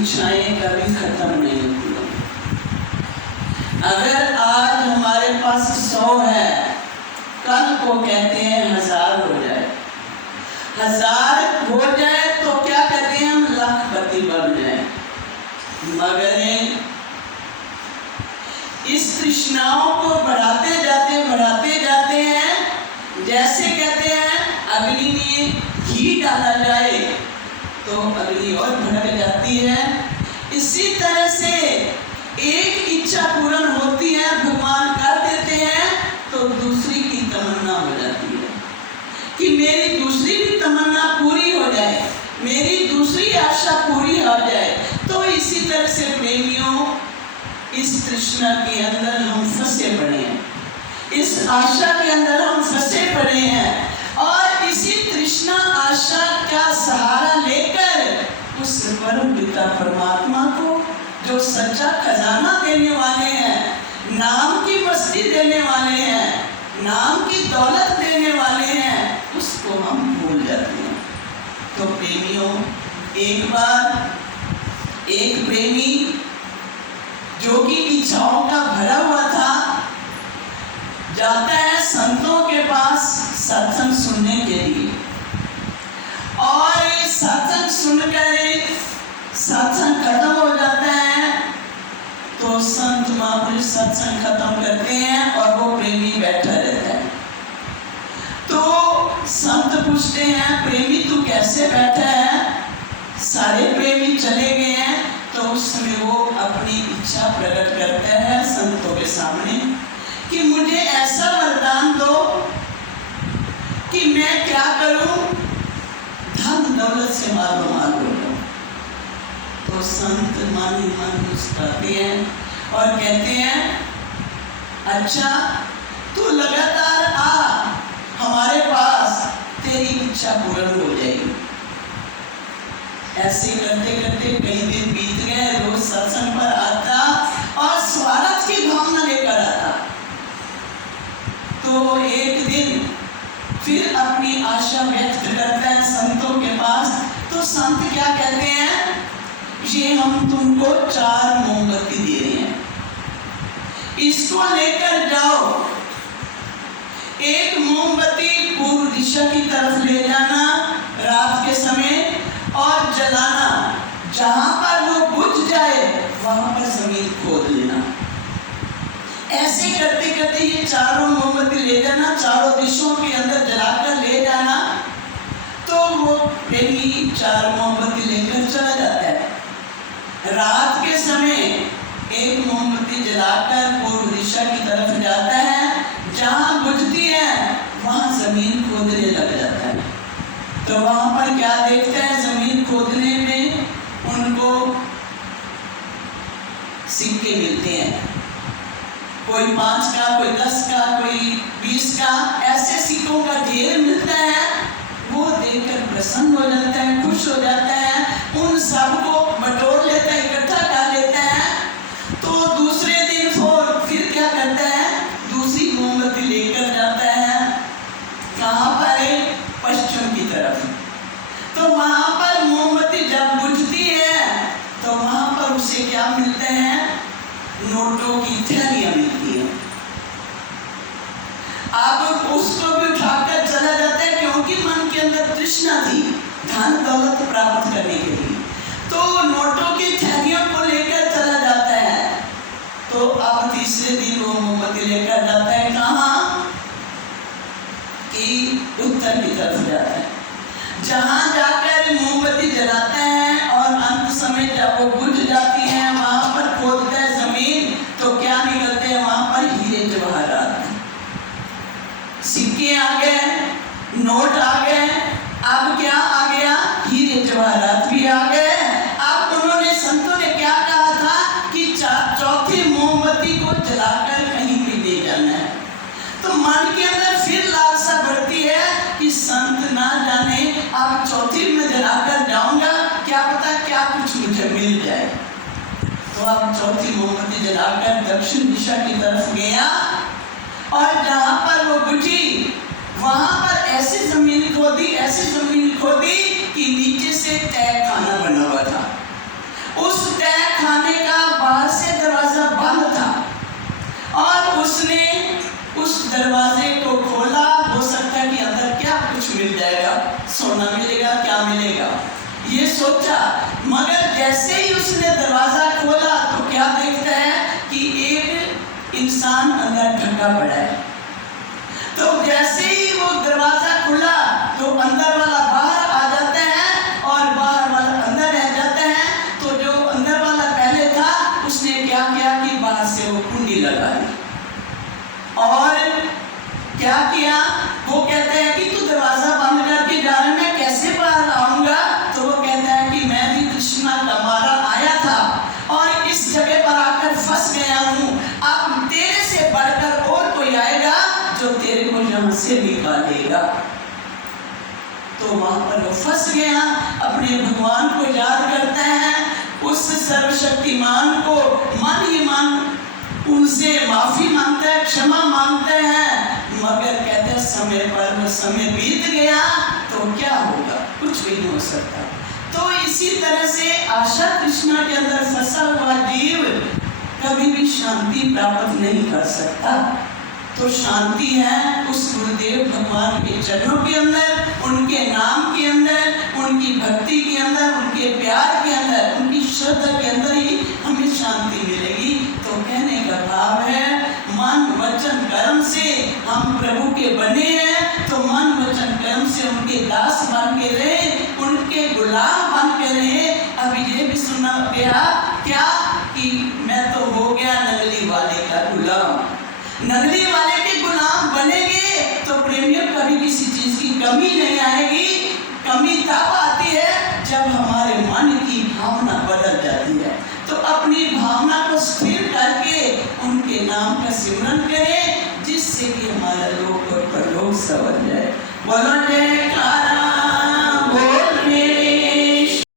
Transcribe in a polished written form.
इच्छाएं कभी खत्म नहीं होती। अगर आज हमारे पास 100 है, कल को कहते हैं 1000 हो जाए, 1000 हो जाए तो क्या कहते हैं हम लाखपति बन जाए। मगर इस तृष्णाओं को बढ़ाते जाते हैं। जैसे कहते हैं अग्नि में घी डाला जाए तो अग्नि और भड़क जाती है। इसी तरह से एक इच्छा पूर्ण होती है, भगवान कर देते हैं तो दूसरी की तमन्ना हो जाती है कि मेरी दूसरी भी तमन्ना पूरी हो जाए, मेरी दूसरी आशा पूरी हो जाए। तो इसी तरह से प्रेमियों, इस तृष्णा के अंदर हम फंसे पड़े हैं, इस आशा के अंदर हम फंसे पड़े हैं। और इसी तृष्णा आशा का सहारा लेकर उस परम पिता परमात्मा को, जो सच्चा खजाना देने वाले हैं, नाम की मस्ती देने वाले हैं, नाम की दौलत देने वाले हैं, उसको हम भूल जाते हैं। तो प्रेमियों, एक बार एक प्रेमी जो कि इच्छाओं का भरा हुआ था, जाता है संतों के पास सत्संग सुनने के लिए। और सत्संग सुनकर सत्संग खत्म हो जाता है तो संत महापुरुष सत्संग खत्म करते हैं और वो प्रेमी बैठा रहता है। तो संत पूछते हैं, प्रेमी तू कैसे बैठा है? सारे प्रेमी चले गए हैं। तो उस समय वो अपनी इच्छा प्रकट करता है संतों के सामने कि मुझे ऐसा वरदान दो कि मैं क्या करूं, धन दौलत से मालूमाल हो जाऊं। तो संत मन ही मन मुस्कुराते हैं और कहते हैं, अच्छा तू लगातार आ हमारे पास, तेरी इच्छा पूर्ण हो जाएगी। ऐसे करते करते कई दिन बीत गए। रोज सत्संग पर आता और स्वार्थ की भावना लेकर आता। तो एक दिन फिर अपनी आशा व्यक्त करता है संतों के पास। तो संत क्या कहते हैं, ये हम तुमको 4 मोमबत्ती दे रहे हैं, इसको लेकर जाओ। एक मोमबत्ती पूर्व दिशा की तरफ ले जाना रात के समय और जलाना, जहां पर वो बुझ जाए वहां पर जमीन खोद लेना। ऐसे करते करते ये 4 मोमबत्ती ले जाना, चारों दिशों के अंदर जलाकर ले जाना। तो वो प्रेमी 4 मोमबत्ती लेकर चला जाता है। रात के समय एक मोमबत्ती जलाकर पूर्व दिशा की तरफ जाता है, जहां बुझती है वहां जमीन खोदने लग जाता है। तो वहां पर क्या देखता है, जमीन खोदने में उनको सिक्के मिलते हैं, कोई 5 का, कोई 10 का, कोई 20 का, ऐसे सिक्कों का ढेर मिलता है। वो देखकर प्रसन्न हो जाता है, खुश हो जाता है, उन सबको बटोर लेता है, इकट्ठा कर लेता है। तो दूसरे दिन फिर क्या करता है, दूसरी मोमबत्ती लेकर जाता है, कहाँ पर है, पश्चिम की तरफ। तो वहां पर मोमबत्ती जब बुझती है तो वहां पर उसे क्या मिलते हैं, नोटों की थैलियां मिलती हैं। अब उसको भी उठाकर चला जाता है, क्योंकि मन के अंदर तृष्णा थी धन दौलत प्राप्त करने के लिए। तो नोटों की थैलियों को लेकर चला जाता है। तो अब तीसरे दिन वो मोमबत्ती लेकर जाता है, कहाँ कि उत्तर की तरफ जाता है, जहां जाकर मोमबत्ती जलाता है। और अंत समय जब वो बुझ जाती है, वहां पर खोदता है जमीन, तो क्या निकलते हैं वहां पर, हीरे जवाहरात, सिक्के आ गए, नोट आ गए। अब क्या आ गया, हीरे जवाहरात भी आ गए। अब उन्होंने, संतों ने क्या कहा था कि चौथी मोमबत्ती को जलाकर कहीं भी ले जाना है। तो मन के अंदर फिर लालसा बढ़ती है कि संत ना जाने अब चौथी में जलाकर जाऊंगा, क्या पता क्या कुछ मुझे मिल जाए। तो अब चौथी मोमबत्ती जलाकर दक्षिण दिशा की तरफ गया और जहां पर वो बुझी वहां पर ऐसी जमीन खोदी कि नीचे से तय खाना बना हुआ था। उस दरवाजे को खोला, हो सकता है कि अंदर क्या कुछ मिल जाएगा, सोना मिलेगा, क्या मिलेगा, ये सोचा। मगर जैसे ही उसने दरवाजा खोला तो क्या देखता है कि एक इंसान अंदर ढका पड़ा है। तो जैसे ही वो दरवाजा खुला तो अंदर वाला बाहर आ जाता है और बाहर वाला अंदर रह जाता है। तो जो अंदर वाला पहले था उसने क्या किया कि बाहर से वो कुंडी लगा दी और क्या किया, वो कहता है कि तू दरवाजा बंद करके जा रहा है, मैं कैसे बाहर आऊंगा। तो वो कहता है कि मैं भी तृष्णा का मारा आया था और इस जगह पर आकर फंस गया हूँ। अब तेरे से बढ़कर और कोई आएगा जो तेरे को यहाँ से निकालेगा। तो वहां पर वो फंस गया, अपने भगवान को याद करता है, उस सर्वशक्तिमान को मन ही मन उनसे माफी मांगता है, क्षमा मांगता है। मगर कहते हैं समय पर वो समय बीत गया तो क्या होगा, कुछ भी नहीं हो सकता। तो इसी तरह से आशा तृष्णा के अंदर फंसा हुआ जीव कभी भी शांति प्राप्त नहीं कर सकता। तो शांति है उस गुरुदेव भगवान के चरणों के अंदर, उनके नाम के अंदर, उनकी भक्ति के अंदर, उनके प्यार के अंदर, उनकी श्रद्धा के अंदर ही हमें शांति मिलेगी। तो कहने का भाव है मन वचन कर्म से हम प्रभु के बने हैं, तो मन वचन कर्म से उनके दास बन के रहे, उनके गुलाम बन के रहे। अभी ये भी सुना गया क्या कि मैं तो हो गया नगली वाले का गुलाम। नगली वाले के गुलाम बनेंगे तो प्रेमियों कभी किसी चीज की कमी नहीं आएगी। कमी तब आती है जब हम